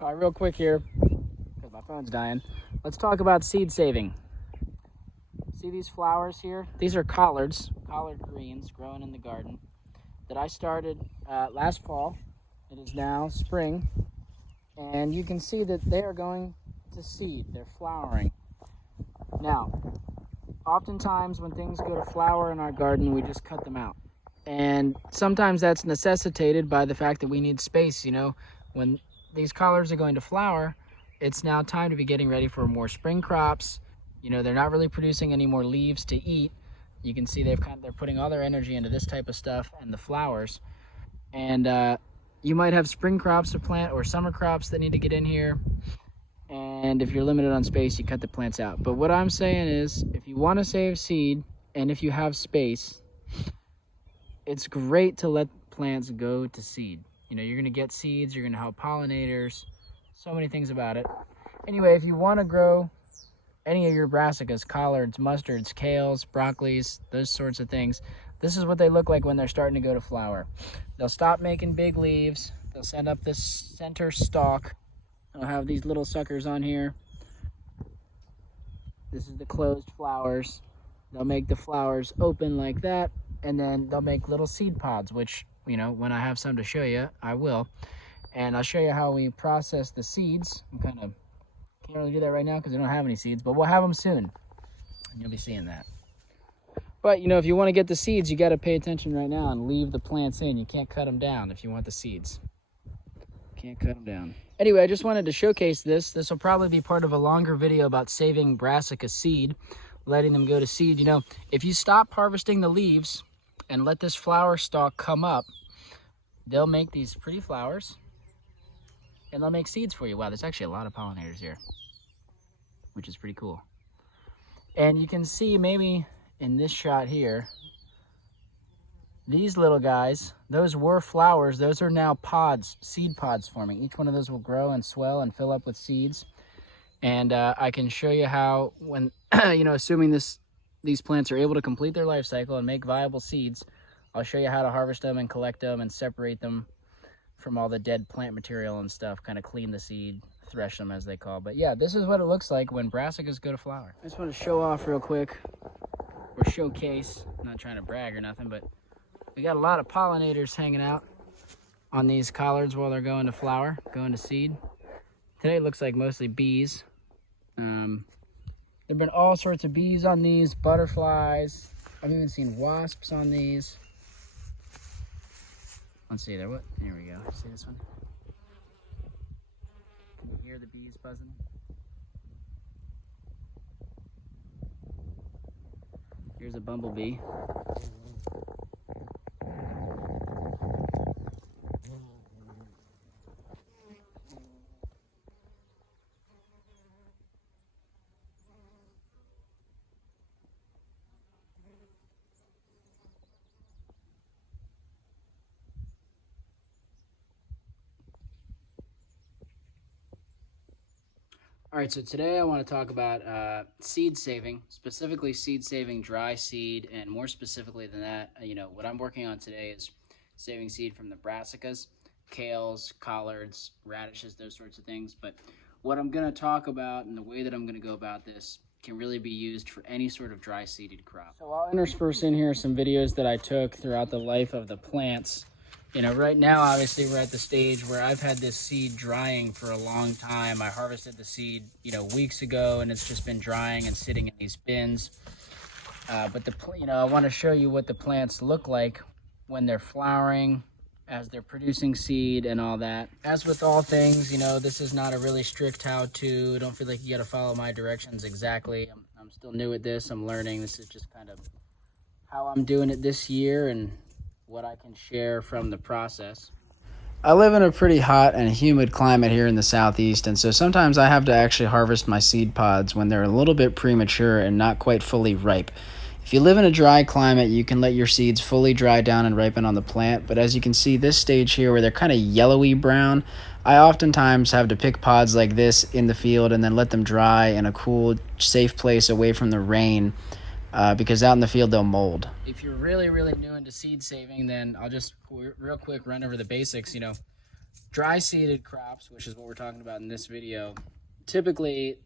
All right, real quick here, because my phone's dying. Let's talk about seed saving. See these flowers here? These are collards, collard greens growing in the garden that I started last fall. It is now spring, and you can see that they are going to seed. They're flowering. Now, oftentimes when things go to flower in our garden, we just cut them out. And sometimes that's necessitated by the fact that we need space. You know, when these collards are going to flower, it's now time to be getting ready for more spring crops. You know, they're not really producing any more leaves to eat. You can see they're putting all their energy into this type of stuff and the flowers. And you might have spring crops to plant or summer crops that need to get in here. And if you're limited on space, you cut the plants out. But what I'm saying is, if you want to save seed and if you have space, it's great to let plants go to seed. You know, you're going to get seeds, you're going to help pollinators, so many things about it. Anyway, if you want to grow any of your brassicas, collards, mustards, kales, broccolis, those sorts of things, this is what they look like when they're starting to go to flower. They'll stop making big leaves. They'll send up this center stalk. They'll have these little suckers on here. This is the closed flowers. They'll make the flowers open like that, and then they'll make little seed pods, which, you know, when I have some to show you, I will. And I'll show you how we process the seeds. Can't really do that right now because I don't have any seeds, but we'll have them soon, and you'll be seeing that. But, you know, if you want to get the seeds, you got to pay attention right now and leave the plants in. You can't cut them down if you want the seeds. Can't cut them down. Anyway, I just wanted to showcase this. This will probably be part of a longer video about saving brassica seed, letting them go to seed. You know, if you stop harvesting the leaves and let this flower stalk come up, they'll make these pretty flowers and they'll make seeds for you. Wow, there's actually a lot of pollinators here, which is pretty cool. And you can see maybe in this shot here, these little guys, those were flowers. Those are now pods, seed pods forming. Each one of those will grow and swell and fill up with seeds. And I can show you how, when, you know, assuming these plants are able to complete their life cycle and make viable seeds, I'll show you how to harvest them and collect them and separate them from all the dead plant material and stuff, kind of clean the seed, thresh them as they call. But yeah, this is what it looks like when brassicas go to flower. I just want to show off real quick, or showcase, I'm not trying to brag or nothing, but we got a lot of pollinators hanging out on these collards while they're going to flower, going to seed. Today it looks like mostly bees. There've been all sorts of bees on these, butterflies. I've even seen wasps on these. Let's see there, what? Here we go. See this one? Can you hear the bees buzzing? Here's a bumblebee. All right, so today I want to talk about seed saving, specifically seed saving dry seed, and more specifically than that, you know, what I'm working on today is saving seed from the brassicas, kales, collards, radishes, those sorts of things. But what I'm going to talk about and the way that I'm going to go about this can really be used for any sort of dry seeded crop. So I'll intersperse in here some videos that I took throughout the life of the plants. You know, right now, obviously, we're at the stage where I've had this seed drying for a long time. I harvested the seed, you know, weeks ago, and it's just been drying and sitting in these bins. But I want to show you what the plants look like when they're flowering, as they're producing seed and all that. As with all things, you know, this is not a really strict how-to. Don't feel like you got to follow my directions exactly. I'm still new at this. I'm learning. This is just kind of how I'm doing it this year and what I can share from the process. I live in a pretty hot and humid climate here in the southeast, and so sometimes I have to actually harvest my seed pods when they're a little bit premature and not quite fully ripe. If you live in a dry climate, you can let your seeds fully dry down and ripen on the plant, but as you can see this stage here where they're kind of yellowy brown, I oftentimes have to pick pods like this in the field and then let them dry in a cool, safe place away from the rain. Because out in the field they'll mold. If you're really new into seed saving, then I'll just real quick run over the basics. You know, Dry seeded crops, which is what we're talking about in this video, typically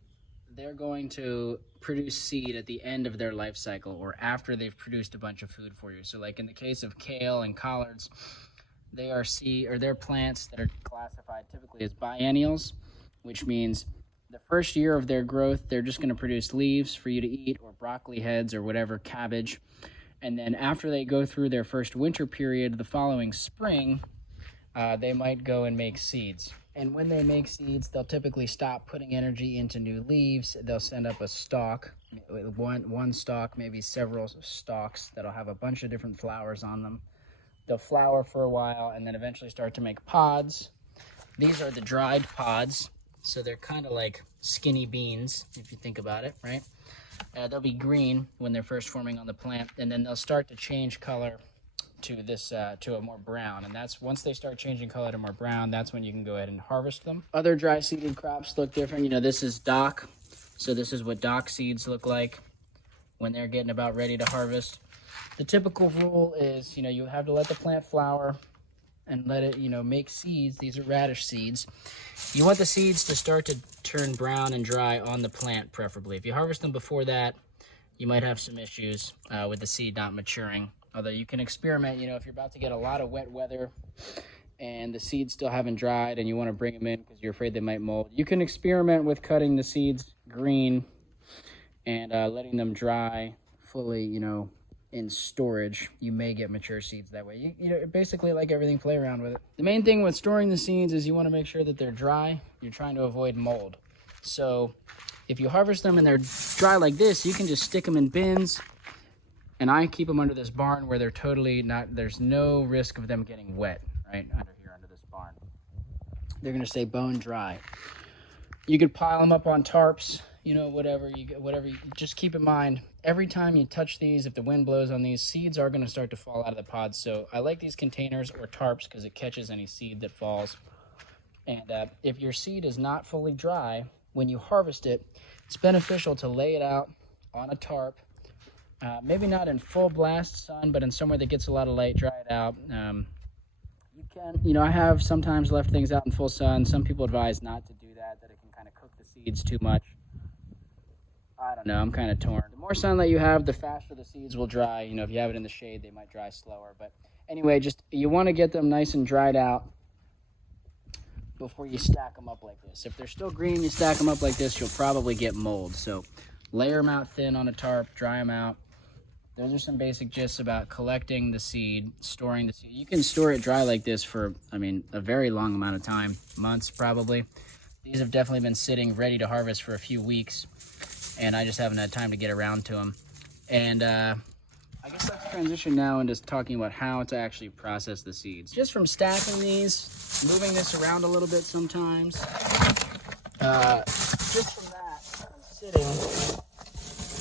they're going to produce seed at the end of their life cycle or after they've produced a bunch of food for you. So like in the case of kale and collards, they are they're plants that are classified typically as biennials, which means the first year of their growth, they're just going to produce leaves for you to eat, or broccoli heads or whatever, cabbage. And then after they go through their first winter period, the following spring, they might go and make seeds. And when they make seeds, they'll typically stop putting energy into new leaves. They'll send up a stalk, one stalk, maybe several stalks that'll have a bunch of different flowers on them. They'll flower for a while and then eventually start to make pods. These are the dried pods. So they're kind of like skinny beans, if you think about it, right? They'll be green when they're first forming on the plant, and then they'll start to change color to a more brown. And that's once they start changing color to more brown, that's when you can go ahead and harvest them. Other dry seeded crops look different. You know, this is dock. So this is what dock seeds look like when they're getting about ready to harvest. The typical rule is, you know, you have to let the plant flower and let it, you know, make seeds. These are radish seeds. You want the seeds to start to turn brown and dry on the plant, preferably. If you harvest them before that, you might have some issues with the seed not maturing. Although you can experiment, you know, if you're about to get a lot of wet weather and the seeds still haven't dried and you want to bring them in because you're afraid they might mold, you can experiment with cutting the seeds green and letting them dry fully, you know, in storage. You may get mature seeds that way. You know, basically, like everything, play around with it. The main thing with storing the seeds is you want to make sure that they're dry. You're trying to avoid mold. So if you harvest them and they're dry like this, you can just stick them in bins. And I keep them under this barn where they're totally not, there's no risk of them getting wet, right? Under here, under this barn. They're going to stay bone dry. You could pile them up on tarps, you know, whatever. Just keep in mind, every time you touch these, if the wind blows on these, seeds are going to start to fall out of the pods. So I like these containers or tarps because it catches any seed that falls. And if your seed is not fully dry, when you harvest it, it's beneficial to lay it out on a tarp. Maybe not in full blast sun, but in somewhere that gets a lot of light, dry it out. You can, you know, I have sometimes left things out in full sun. Some people advise not to do that it can kind of cook the seeds too much. I don't know, I'm kind of torn. The more sunlight you have, the faster the seeds will dry. You know, if you have it in the shade, they might dry slower. But anyway, just you want to get them nice and dried out before you stack them up like this. If they're still green, you stack them up like this, you'll probably get mold. So layer them out thin on a tarp, dry them out. Those are some basic gists about collecting the seed, storing the seed. You can store it dry like this for, I mean, a very long amount of time, months probably. These have definitely been sitting ready to harvest for a few weeks, and I just haven't had time to get around to them. And I guess let's transition now into talking about how to actually process the seeds. Just from stacking these, moving this around a little bit sometimes, just from that, from sitting,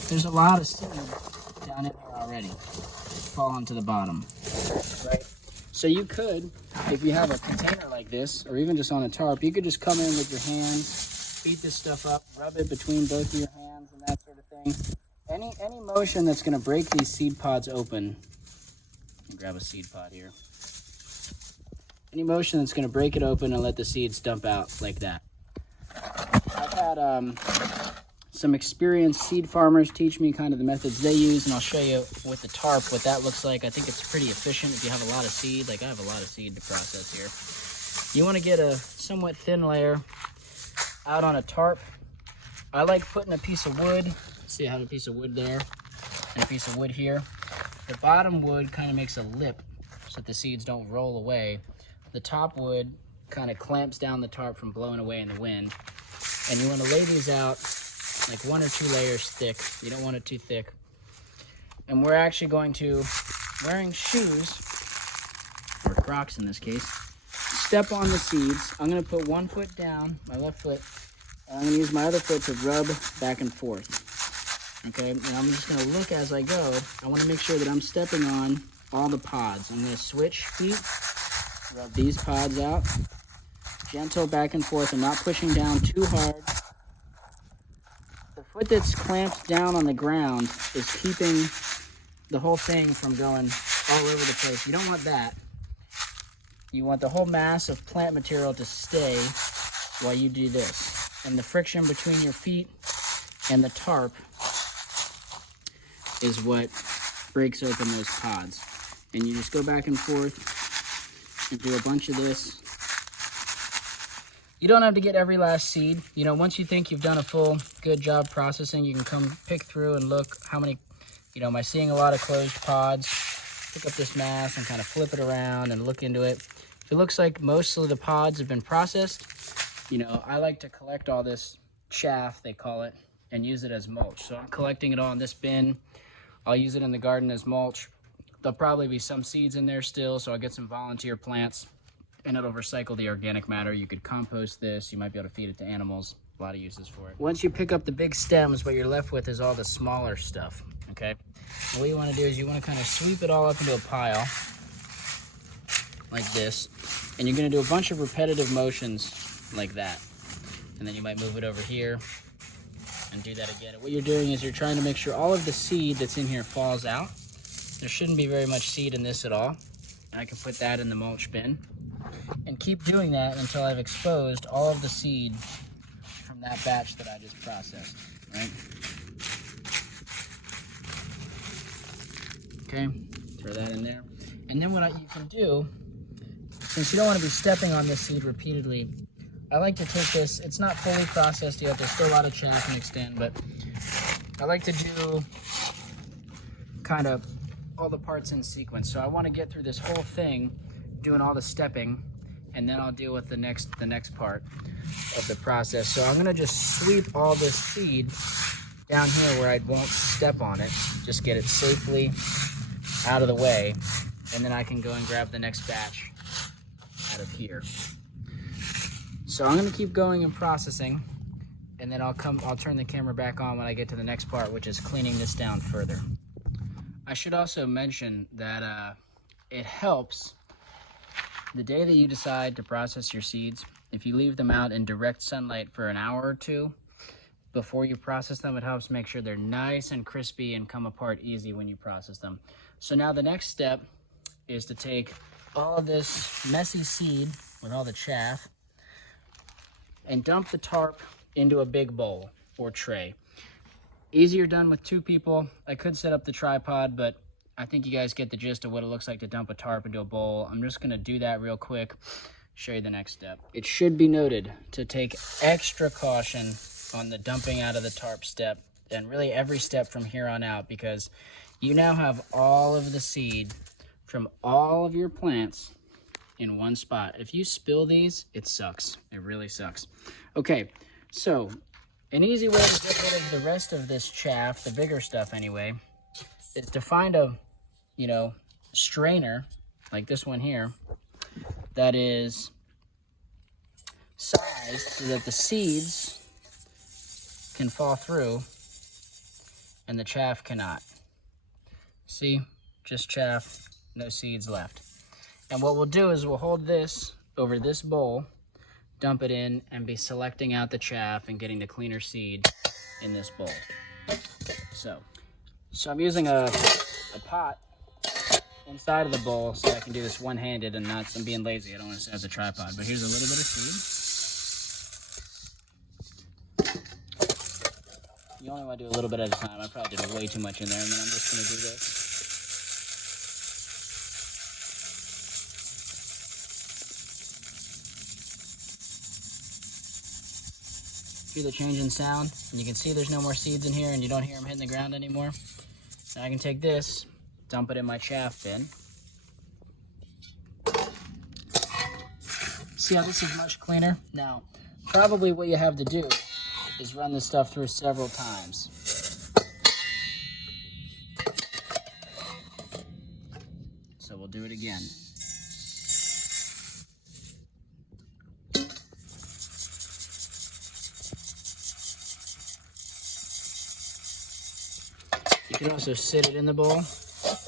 there's a lot of seed down in here already, falling to the bottom, right? So you could, if you have a container like this, or even just on a tarp, you could just come in with your hands, beat this stuff up, rub it between both of your hands and that sort of thing. Any motion that's going to break these seed pods open, grab a seed pod here. Any motion that's going to break it open and let the seeds dump out like that. I've had some experienced seed farmers teach me kind of the methods they use, and I'll show you with the tarp what that looks like. I think it's pretty efficient if you have a lot of seed. Like I have a lot of seed to process here. You want to get a somewhat thin layer out on a tarp. I like putting a piece of wood. See, I have a piece of wood there and a piece of wood here. The bottom wood kind of makes a lip so that the seeds don't roll away. The top wood kind of clamps down the tarp from blowing away in the wind. And you want to lay these out like 1 or 2 layers thick. You don't want it too thick. And we're actually going to, wearing shoes, or Crocs in this case, step on the seeds. I'm going to put one foot down, my left foot, and I'm going to use my other foot to rub back and forth. Okay, and I'm just going to look as I go. I want to make sure that I'm stepping on all the pods. I'm going to switch feet, rub these pods out, gentle back and forth. I'm not pushing down too hard. The foot that's clamped down on the ground is keeping the whole thing from going all over the place. You don't want that. You want the whole mass of plant material to stay while you do this. And the friction between your feet and the tarp is what breaks open those pods. And you just go back and forth and do a bunch of this. You don't have to get every last seed. You know, once you think you've done a full good job processing, you can come pick through and look how many, you know, am I seeing a lot of closed pods? Pick up this mass and kind of flip it around and look into it. If it looks like most of the pods have been processed, you know, I like to collect all this chaff, they call it, and use it as mulch. So I'm collecting it all in this bin. I'll use it in the garden as mulch. There'll probably be some seeds in there still, so I'll get some volunteer plants, and it'll recycle the organic matter. You could compost this. You might be able to feed it to animals. A lot of uses for it. Once you pick up the big stems, what you're left with is all the smaller stuff, okay? And what you want to do is you want to kind of sweep it all up into a pile like this, and you're going to do a bunch of repetitive motions like that. And then you might move it over here and do that again. And what you're doing is you're trying to make sure all of the seed that's in here falls out. There shouldn't be very much seed in this at all. I can put that in the mulch bin and keep doing that until I've exposed all of the seed from that batch that I just processed, right? Okay, throw that in there. And then what you can do, since you don't want to be stepping on this seed repeatedly, I like to take this, it's not fully processed yet, there's still a lot of chaff mixed in, but I like to do kind of all the parts in sequence. So I want to get through this whole thing, doing all the stepping, and then I'll deal with the next part of the process. So I'm gonna just sweep all this seed down here where I won't step on it, just get it safely out of the way, and then I can go and grab the next batch out of here. So I'm gonna keep going and processing, and then I'll turn the camera back on when I get to the next part, which is cleaning this down further. I should also mention that it helps the day that you decide to process your seeds, if you leave them out in direct sunlight for an hour or two before you process them, it helps make sure they're nice and crispy and come apart easy when you process them. So now the next step is to take all of this messy seed with all the chaff and dump the tarp into a big bowl or tray. Easier done with 2 people. I could set up the tripod, but I think you guys get the gist of what it looks like to dump a tarp into a bowl. I'm just gonna do that real quick, show you the next step. It should be noted to take extra caution on the dumping out of the tarp step, and really every step from here on out, because you now have all of the seed from all of your plants in one spot. If you spill these, it sucks. It really sucks. Okay, so an easy way to get rid of the rest of this chaff, the bigger stuff anyway, is to find a, you know, strainer like this one here that is sized so that the seeds can fall through and the chaff cannot. See, just chaff, no seeds left. And what we'll do is we'll hold this over this bowl, dump it in, and be selecting out the chaff and getting the cleaner seed in this bowl. So I'm using a pot inside of the bowl so I can do this one-handed and not, I'm being lazy, I don't want to set up the tripod, but here's a little bit of seed. You only want to do a little bit at a time. I probably did way too much in there, and then I'm just going to do this. Hear the change in sound, and you can see there's no more seeds in here, and you don't hear them hitting the ground anymore. Now I can take this, dump it in my chaff bin. See how this is much cleaner? Now, probably what you have to do is run this stuff through several times. So we'll do it again. You can also sit it in the bowl,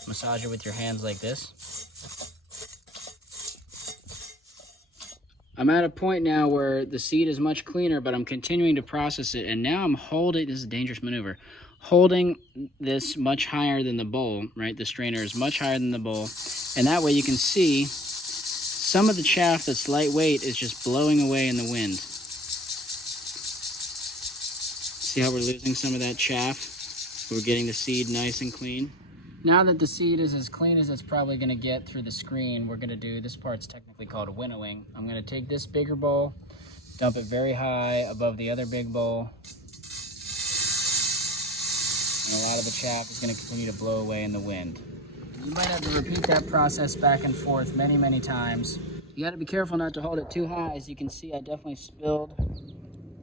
massage it with your hands like this. I'm at a point now where the seed is much cleaner, but I'm continuing to process it, and now I'm holding, this is a dangerous maneuver, holding this much higher than the bowl, right? The strainer is much higher than the bowl, and that way you can see some of the chaff that's lightweight is just blowing away in the wind. See how we're losing some of that chaff? We're getting the seed nice and clean. Now that the seed is as clean as it's probably gonna get through the screen, we're gonna do, this part's technically called winnowing. I'm gonna take this bigger bowl, dump it very high above the other big bowl. And a lot of the chaff is gonna continue to blow away in the wind. You might have to repeat that process back and forth many, many times. You gotta be careful not to hold it too high. As you can see, I definitely spilled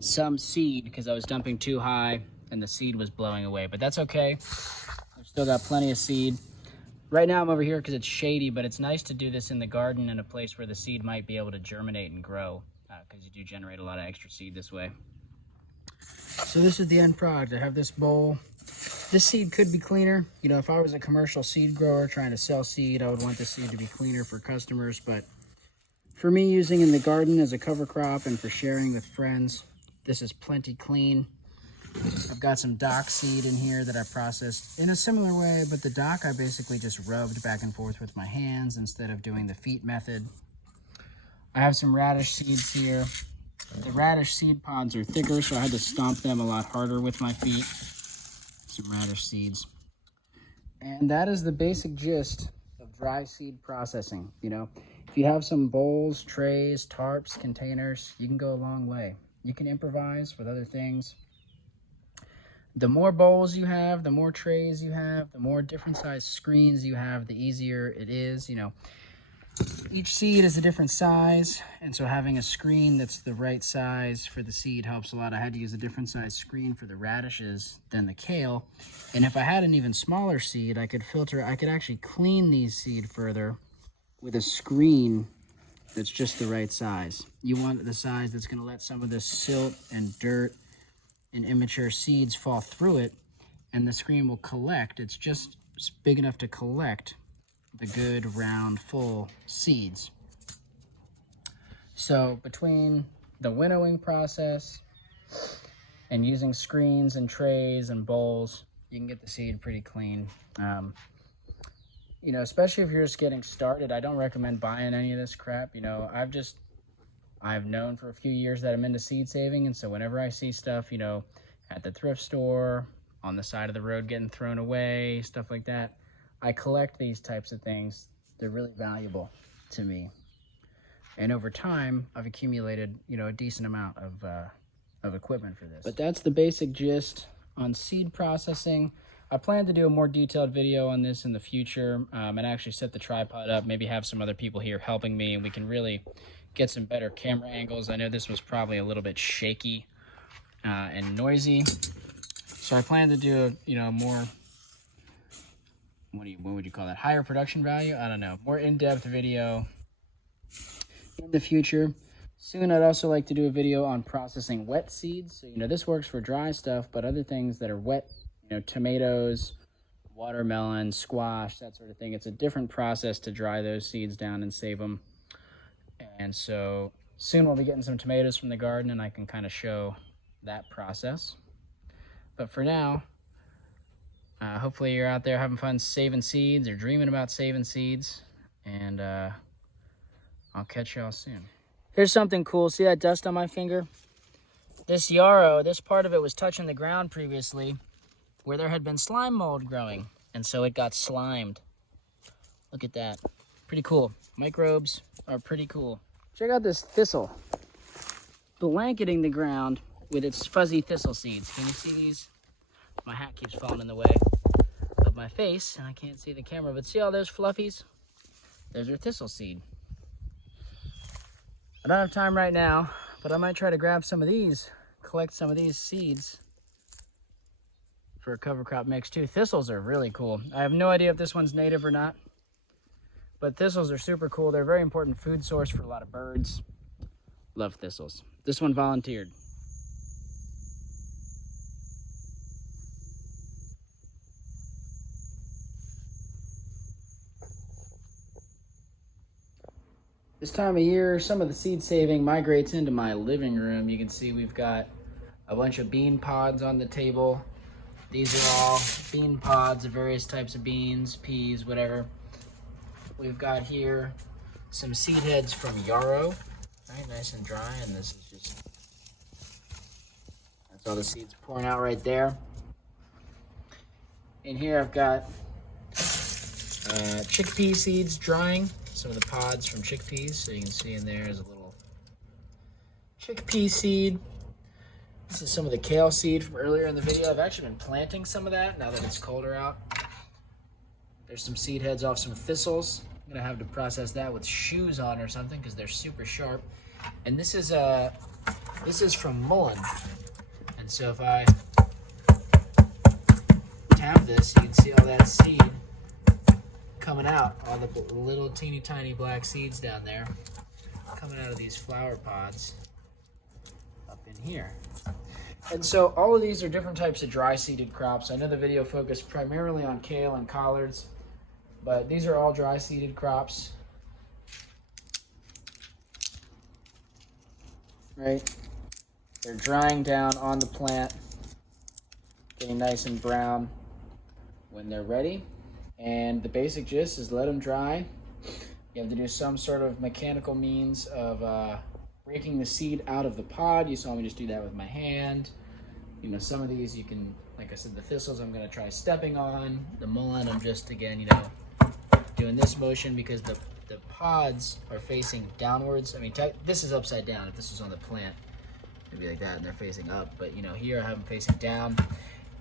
some seed because I was dumping too high and the seed was blowing away, but that's okay. I've still got plenty of seed. Right now I'm over here because it's shady, but it's nice to do this in the garden in a place where the seed might be able to germinate and grow, because you do generate a lot of extra seed this way. So this is the end product. I have this bowl. This seed could be cleaner. You know, if I was a commercial seed grower trying to sell seed, I would want the seed to be cleaner for customers. But for me, using in the garden as a cover crop and for sharing with friends, this is plenty clean. I've got some dock seed in here that I processed in a similar way, but the dock I basically just rubbed back and forth with my hands instead of doing the feet method. I have some radish seeds here. The radish seed pods are thicker, so I had to stomp them a lot harder with my feet. Some radish seeds. And that is the basic gist of dry seed processing. You know, if you have some bowls, trays, tarps, containers, you can go a long way. You can improvise with other things. The more bowls you have, the more trays you have, the more different size screens you have, the easier it is. You know, each seed is a different size, and so having a screen that's the right size for the seed helps a lot. I had to use a different size screen for the radishes than the kale, and if I had an even smaller seed, I could actually clean these seed further with a screen that's just the right size. You want the size that's going to let some of the silt and dirt and immature seeds fall through it, and the screen will collect. It's just big enough to collect the good, round, full seeds. So between the winnowing process and using screens and trays and bowls, you can get the seed pretty clean. You know, especially if you're just getting started, I don't recommend buying any of this crap. You know, I've known for a few years that I'm into seed saving, and so whenever I see stuff, you know, at the thrift store, on the side of the road getting thrown away, stuff like that, I collect these types of things. They're really valuable to me. And over time, I've accumulated, you know, a decent amount of equipment for this. But that's the basic gist on seed processing. I plan to do a more detailed video on this in the future, and actually set the tripod up, maybe have some other people here helping me, and we can really get some better camera angles. I know this was probably a little bit shaky and noisy, so I plan to do a, you know, more, what would you call that, higher production value? I don't know, more in-depth video in the future. Soon I'd also like to do a video on processing wet seeds. So, you know, this works for dry stuff, but other things that are wet, you know, tomatoes, watermelon, squash, that sort of thing, it's a different process to dry those seeds down and save them. And so soon we'll be getting some tomatoes from the garden, and I can kind of show that process. But for now, hopefully you're out there having fun saving seeds or dreaming about saving seeds, and I'll catch y'all soon. Here's something cool. See that dust on my finger? This yarrow, this part of it was touching the ground previously where there had been slime mold growing, and so it got slimed. Look at that. Pretty cool. Microbes are pretty cool. Check out this thistle blanketing the ground with its fuzzy thistle seeds. Can you see these? My hat keeps falling in the way of my face, and I can't see the camera, but see all those fluffies? Those are thistle seed. I don't have time right now, but I might try to grab some of these, collect some of these seeds for a cover crop mix too. Thistles are really cool. I have no idea if this one's native or not, but thistles are super cool. They're a very important food source for a lot of birds. Love thistles. This one volunteered. This time of year, some of the seed saving migrates into my living room. You can see we've got a bunch of bean pods on the table. These are all bean pods of various types of beans, peas, whatever. We've got here some seed heads from yarrow, right, nice and dry, and this is just, that's all the seeds pouring out right there. In here I've got chickpea seeds drying, some of the pods from chickpeas, so you can see in there is a little chickpea seed. This is some of the kale seed from earlier in the video. I've actually been planting some of that now that it's colder out. There's some seed heads off some thistles. I'm gonna have to process that with shoes on or something because they're super sharp. And this is from Mullen. And so if I tap this, you can see all that seed coming out, all the little teeny tiny black seeds down there coming out of these flower pods up in here. And so all of these are different types of dry seeded crops. I know the video focused primarily on kale and collards, but these are all dry seeded crops. Right? They're drying down on the plant, getting nice and brown when they're ready. And the basic gist is let them dry. You have to do some sort of mechanical means of breaking the seed out of the pod. You saw me just do that with my hand. You know, some of these you can, like I said, the thistles I'm gonna try stepping on. The mullen, I'm just, again, you know, doing this motion because the pods are facing downwards. I mean, this is upside down. If this was on the plant, it'd be like that and they're facing up. But, you know, here I have them facing down.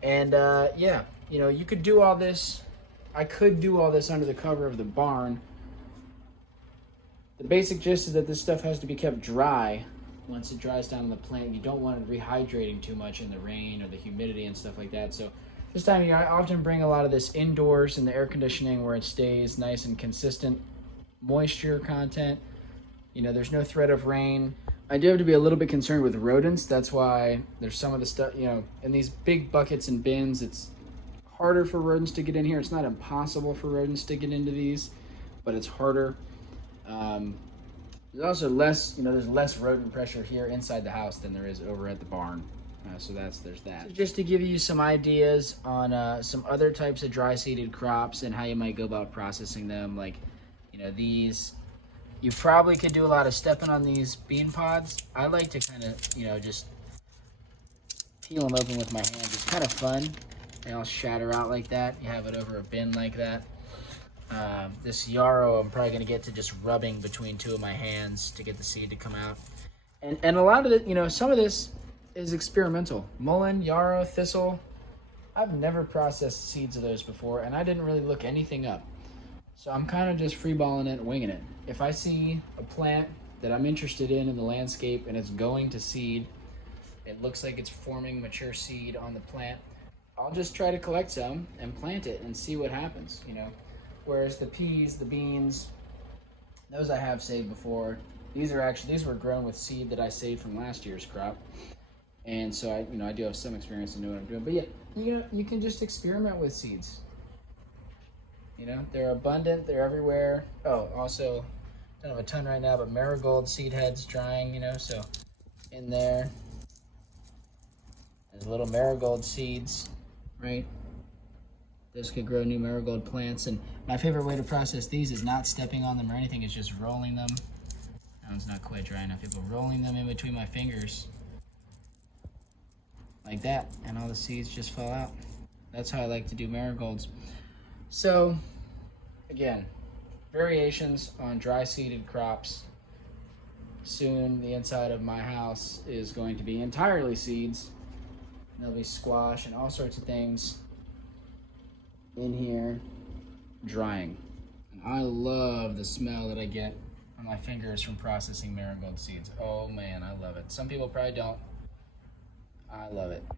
And yeah, you know, you could do all this. I could do all this under the cover of the barn. The basic gist is that this stuff has to be kept dry once it dries down on the plant. You don't want it rehydrating too much in the rain or the humidity and stuff like that. So this time of year, I often bring a lot of this indoors in the air conditioning where it stays nice and consistent moisture content. You know, there's no threat of rain. I do have to be a little bit concerned with rodents. That's why there's some of the stuff, you know, in these big buckets and bins, it's harder for rodents to get in here. It's not impossible for rodents to get into these, but it's harder. There's also less, you know, there's less rodent pressure here inside the house than there is over at the barn. So there's that. So just to give you some ideas on some other types of dry seeded crops and how you might go about processing them, like, you know, these, you probably could do a lot of stepping on these bean pods. I like to kind of, you know, just peel them open with my hand. It's kind of fun. They all shatter out like that. You have it over a bin like that. This yarrow, I'm probably going to get to just rubbing between two of my hands to get the seed to come out. And a lot of it, you know, some of this is experimental. Mullen, yarrow, thistle. I've never processed seeds of those before, and I didn't really look anything up. So I'm kind of just freeballing it and winging it. If I see a plant that I'm interested in the landscape and it's going to seed, it looks like it's forming mature seed on the plant, I'll just try to collect some and plant it and see what happens, you know. Whereas the peas, the beans, those I have saved before. These were grown with seed that I saved from last year's crop. And so I do have some experience and know what I'm doing. But yeah, you can just experiment with seeds. You know, they're abundant, they're everywhere. Oh, also, don't have a ton right now, but marigold seed heads drying, you know, so in there's little marigold seeds, right? Those could grow new marigold plants. And my favorite way to process these is not stepping on them or anything, it's just rolling them. That one's not quite dry enough. But rolling them in between my fingers like that, and all the seeds just fall out. That's how I like to do marigolds. So, again, variations on dry seeded crops. Soon the inside of my house is going to be entirely seeds. There'll be squash and all sorts of things in here drying. And I love the smell that I get on my fingers from processing marigold seeds. Oh man, I love it. Some people probably don't. I love it.